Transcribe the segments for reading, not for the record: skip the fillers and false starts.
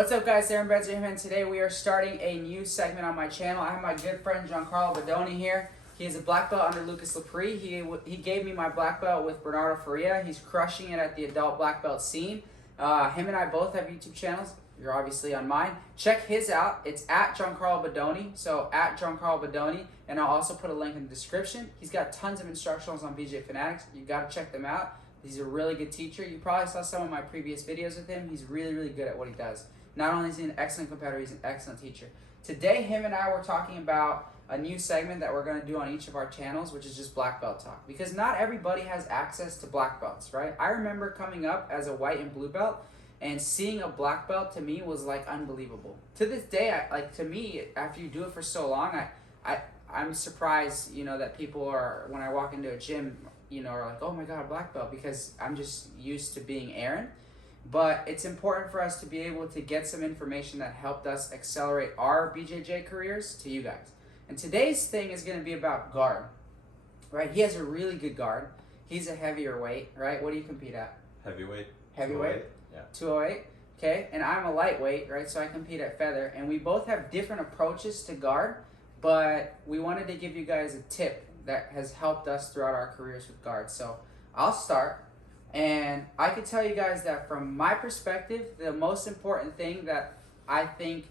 What's up, guys? Aaron Benzer, and today we are starting a new segment on my channel. I have my good friend Giancarlo Bodoni here. He is a black belt under Lucas Lepre. He gave me my black belt with Bernardo Faria. He's crushing it at the adult black belt scene. Him and I both have YouTube channels. You're obviously on mine. Check his out. It's at Giancarlo Bodoni. So at Giancarlo Bodoni, and I'll also put a link in the description. He's got tons of instructionals on BJJ Fanatics. You got to check them out. He's a really good teacher. You probably saw some of my previous videos with him. He's really, really good at what he does. Not only is he an excellent competitor, he's an excellent teacher. Today, him and I were talking about a new segment that we're going to do on each of our channels, which is just black belt talk. Because not everybody has access to black belts, right? I remember coming up as a white and blue belt, and seeing a black belt to me was like unbelievable. To this day, to me, after you do it for so long, I'm surprised, that people are, when I walk into a gym, are like, oh my God, a black belt, because I'm just used to being Aaron. But it's important for us to be able to get some information that helped us accelerate our BJJ careers to you guys. And today's thing is going to be about guard, right? He has a really good guard. He's a heavier weight, right? What do you compete at? Heavyweight. Heavyweight? 208. Yeah. 208. Okay, and I'm a lightweight, right? So I compete at feather. And we both have different approaches to guard, but we wanted to give you guys a tip that has helped us throughout our careers with guard. So I'll start. And I can tell you guys that from my perspective, the most important thing that I think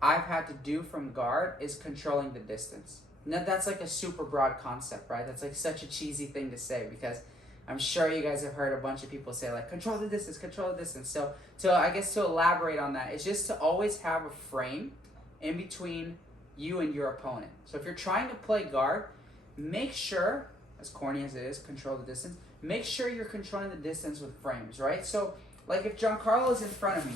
I've had to do from guard is controlling the distance. Now, that's like a super broad concept, right? That's like such a cheesy thing to say, because I'm sure you guys have heard a bunch of people say like, control the distance, control the distance. So I guess to elaborate on that, it's just to always have a frame in between you and your opponent. So if you're trying to play guard, make sure, as corny as it is, control the distance, make sure you're controlling the distance with frames, right? So, like if Giancarlo is in front of me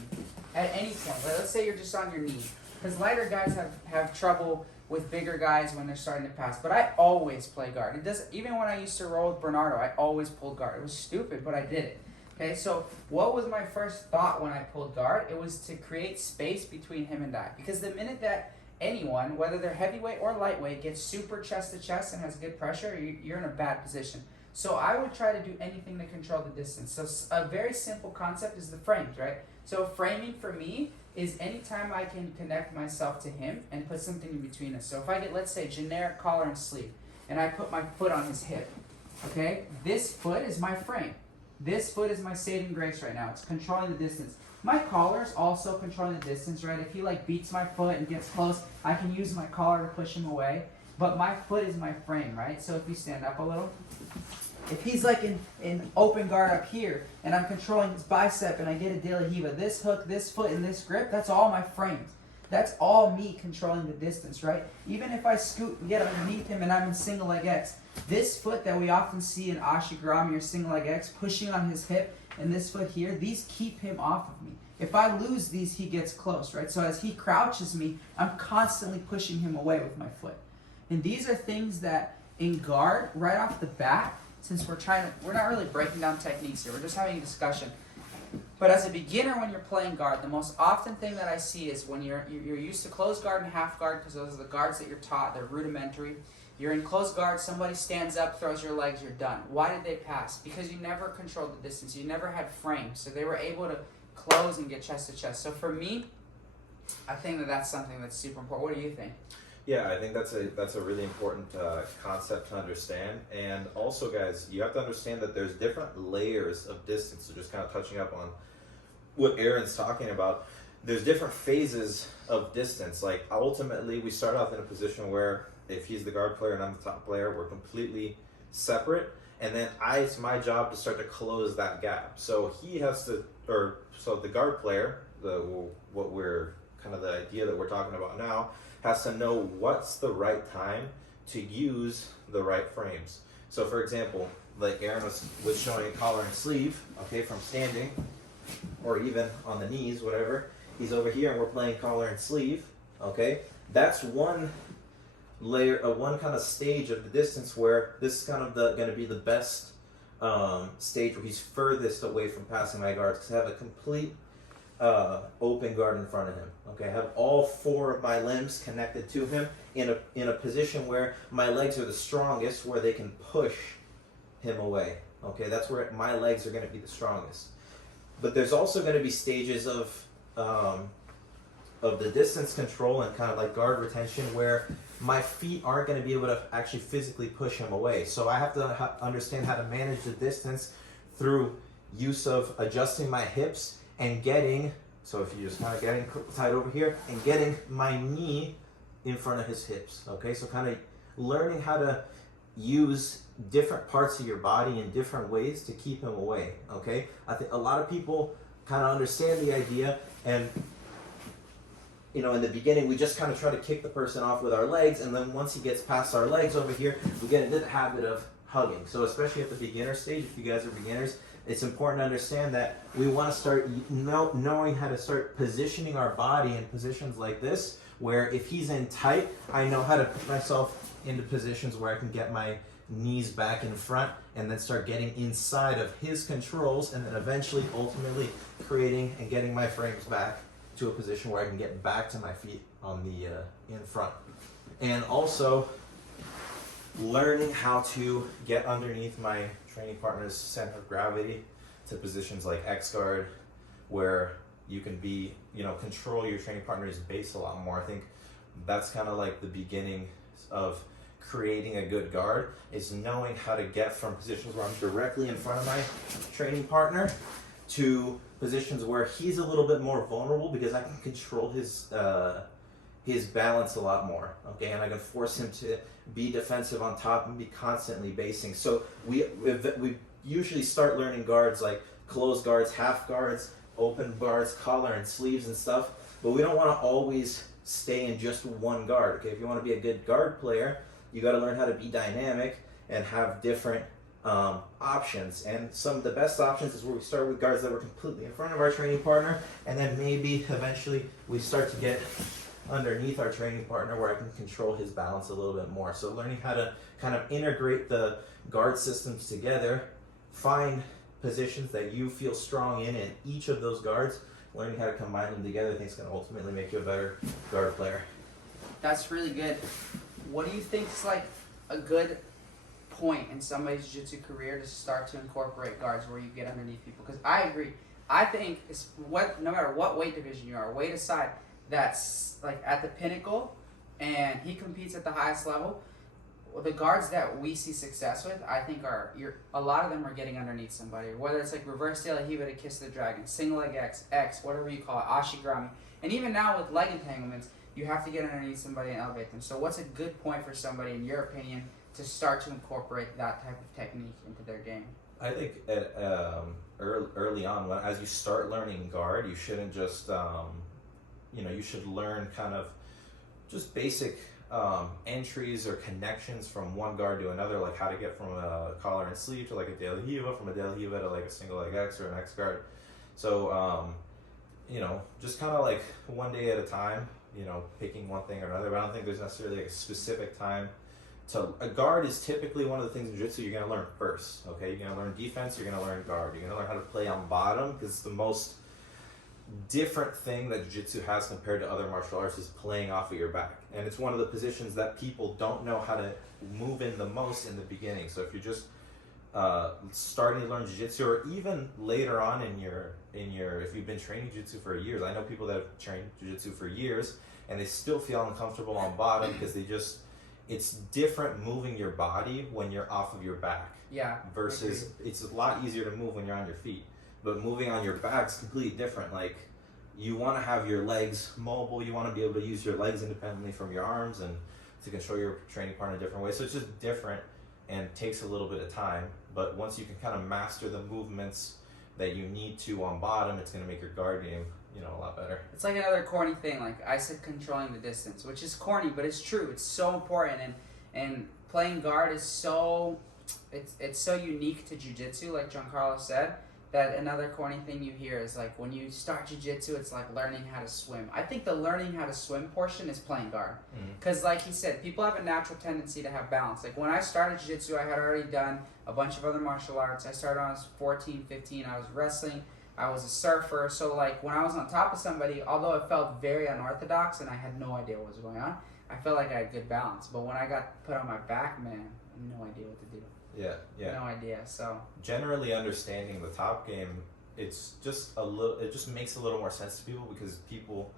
at any point, let's say you're just on your knee, because lighter guys have trouble with bigger guys when they're starting to pass, but I always play guard. It doesn't, even when I used to roll with Bernardo, I always pulled guard. It was stupid, but I did it. Okay, so what was my first thought when I pulled guard? It was to create space between him and I, because the minute that anyone, whether they're heavyweight or lightweight, gets super chest to chest and has good pressure, you're in a bad position. So I would try to do anything to control the distance. So a very simple concept is the frames, right? So framing for me is anytime I can connect myself to him and put something in between us. So if I get, let's say, generic collar and sleeve, and I put my foot on his hip, okay? This foot is my frame. This foot is my saving grace right now. It's controlling the distance. My collar is also controlling the distance, right? If he beats my foot and gets close, I can use my collar to push him away. But my foot is my frame, right? So if you stand up a little, if he's in open guard up here, and I'm controlling his bicep and I get a de la hiva, this hook, this foot, and this grip, that's all my frames. That's all me controlling the distance, right? Even if I scoot and get underneath him and I'm in single leg X, this foot that we often see in Ashigarami or single leg X, pushing on his hip, and this foot here, these keep him off of me. If I lose these, he gets close, right? So as he crouches me, I'm constantly pushing him away with my foot. And these are things that in guard, right off the bat, since we're not really breaking down techniques here, we're just having a discussion. But as a beginner, when you're playing guard, the most often thing that I see is when you're used to closed guard and half guard, because those are the guards that you're taught, they're rudimentary. You're in closed guard, somebody stands up, throws your legs, you're done. Why did they pass? Because you never controlled the distance. You never had frames, so they were able to close and get chest to chest. So for me, I think that's something that's super important. What do you think? Yeah, I think that's a really important concept to understand. And also, guys, you have to understand that there's different layers of distance. So just kind of touching up on what Aaron's talking about, there's different phases of distance. Like ultimately, we start off in a position where if he's the guard player and I'm the top player, we're completely separate. And then it's my job to start to close that gap. So he has to, so the guard player, the idea that we're talking about now, has to know what's the right time to use the right frames. So for example, like Aaron was showing collar and sleeve, okay, from standing, or even on the knees, whatever. He's over here and we're playing collar and sleeve, okay? That's one layer, one kind of stage of the distance where this is kind of going to be the best stage where he's furthest away from passing my guards, because I have a complete open guard in front of him. Okay, I have all four of my limbs connected to him in a position where my legs are the strongest, where they can push him away. Okay, that's where my legs are going to be the strongest. But there's also going to be stages of of the distance control and kind of like guard retention, where my feet aren't going to be able to actually physically push him away. So I have to understand how to manage the distance through use of adjusting my hips and getting, so if you just kind of getting tight over here and getting my knee in front of his hips, okay? So kind of learning how to use different parts of your body in different ways to keep him away, okay? I think a lot of people kind of understand the idea, and you know, in the beginning we just kind of try to kick the person off with our legs, and then once he gets past our legs over here, we get into the habit of hugging. So especially at the beginner stage, if you guys are beginners, it's important to understand that we want to start knowing how to start positioning our body in positions like this, where if he's in tight, I know how to put myself into positions where I can get my knees back in front and then start getting inside of his controls, and then eventually, ultimately, creating and getting my frames back to a position where I can get back to my feet on the in front. And also learning how to get underneath my training partner's center of gravity to positions like X guard, where you can be, you know, control your training partner's base a lot more. I think that's kind of like the beginning of creating a good guard, is knowing how to get from positions where I'm directly in front of my training partner to positions where he's a little bit more vulnerable, because I can control his balance a lot more, okay, and I can force him to be defensive on top and be constantly basing. So we usually start learning guards like closed guards, half guards, open guards, collar and sleeves and stuff, but we don't want to always stay in just one guard, okay? If you want to be a good guard player, you got to learn how to be dynamic and have different options. And some of the best options is where we start with guards that were completely in front of our training partner, and then maybe eventually we start to get underneath our training partner where I can control his balance a little bit more. So learning how to kind of integrate the guard systems together, find positions that you feel strong in each of those guards, learning how to combine them together, I think is going to ultimately make you a better guard player. That's really good. What do you think is like a good point in somebody's jiu-jitsu career to start to incorporate guards where you get underneath people? Because I agree. I think it's no matter what weight division you are, weight aside, that's like at the pinnacle, and he competes at the highest level. Well, the guards that we see success with, I think a lot of them are getting underneath somebody, whether it's like reverse de la hiva to kiss the dragon, single leg X, whatever you call it, ashigrami, and even now with leg entanglements, you have to get underneath somebody and elevate them. So what's a good point for somebody, in your opinion, to start to incorporate that type of technique into their game? I think at early on, as you start learning guard, you shouldn't just you should learn kind of just basic entries or connections from one guard to another, like how to get from a collar and sleeve to like a de la hiva, from a de la hiva to like a single leg X or an X guard. So just kind of like one day at a time, picking one thing or another. But I don't think there's necessarily like a specific time. A guard is typically one of the things in jiu-jitsu you're going to learn first, okay? You're going to learn defense, you're going to learn guard. You're going to learn how to play on bottom, because it's the most different thing that jiu-jitsu has compared to other martial arts, is playing off of your back. And it's one of the positions that people don't know how to move in the most in the beginning. So if you're just starting to learn jiu-jitsu, or even later on in your if you've been training jiu-jitsu for years, I know people that have trained jiu-jitsu for years and they still feel uncomfortable on bottom because it's different moving your body when you're off of your back. Yeah. Versus it's a lot easier to move when you're on your feet. But moving on your back is completely different. Like, you want to have your legs mobile, you want to be able to use your legs independently from your arms and to control your training partner in a different way. So it's just different and takes a little bit of time. But once you can kind of master the movements that you need to on bottom, it's going to make your guard game, a lot better. It's like another corny thing. Like I said, controlling the distance, which is corny, but it's true. It's so important, and playing guard is so it's so unique to jiu-jitsu, like Giancarlo said. That another corny thing you hear is like, when you start jiu-jitsu, it's like learning how to swim. I think the learning how to swim portion is playing guard. Because like he said, people have a natural tendency to have balance. Like when I started jiu-jitsu, I had already done a bunch of other martial arts. I started when I was 14, 15. I was wrestling. I was a surfer. So like when I was on top of somebody, although it felt very unorthodox and I had no idea what was going on, I felt like I had good balance. But when I got put on my back, man, I had no idea what to do. Yeah. No idea. So generally understanding the top game, it just makes a little more sense to people, because people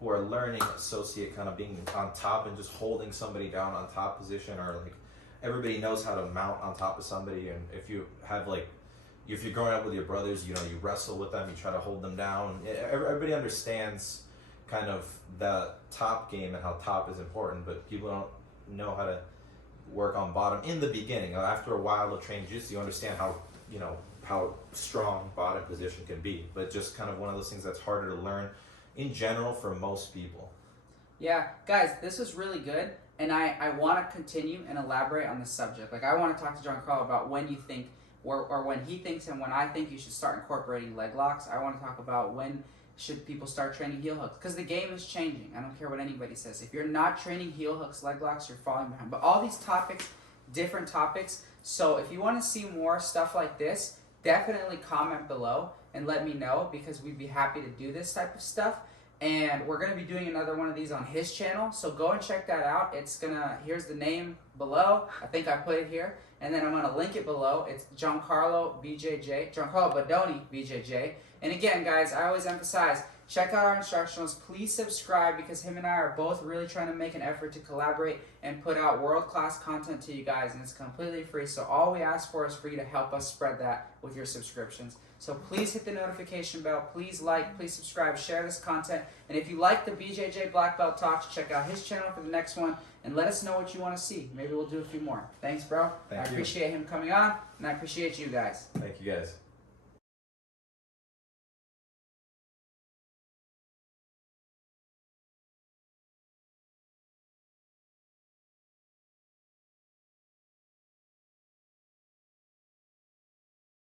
who are learning associate kind of being on top and just holding somebody down on top position, or like everybody knows how to mount on top of somebody. And if you have like, if you're growing up with your brothers, you know, you wrestle with them, you try to hold them down. Everybody understands kind of the top game and how top is important, but people don't know how to work on bottom in the beginning. After a while of training jiu-jitsu, you understand how, you know, how strong bottom position can be, but just kind of one of those things that's harder to learn in general for most people. Yeah, guys, this was really good, and I want to continue and elaborate on this subject. Like, I want to talk to Giancarlo about when you think, or when he thinks and when I think you should start incorporating leg locks. I want to talk about when should people start training heel hooks, because the game is changing. I don't care what anybody says. If you're not training heel hooks, leg locks, you're falling behind. But all these topics, different topics. So if you want to see more stuff like this, definitely comment below and let me know, because we'd be happy to do this type of stuff. And we're going to be doing another one of these on his channel, so go and check that out. It's gonna, here's the name below. I think I put it here, and then I'm going to link it below. It's Giancarlo BJJ, Giancarlo Bodoni BJJ. And again, guys, I always emphasize, check out our instructionals. Please subscribe, because him and I are both really trying to make an effort to collaborate and put out world-class content to you guys, and it's completely free. So all we ask for is for you to help us spread that with your subscriptions. So please hit the notification bell, please like, please subscribe, share this content. And if you like the BJJ Black Belt Talks, check out his channel for the next one, and let us know what you want to see. Maybe we'll do a few more. Thanks, bro. Thank you. I appreciate him coming on, and I appreciate you guys. Thank you, guys.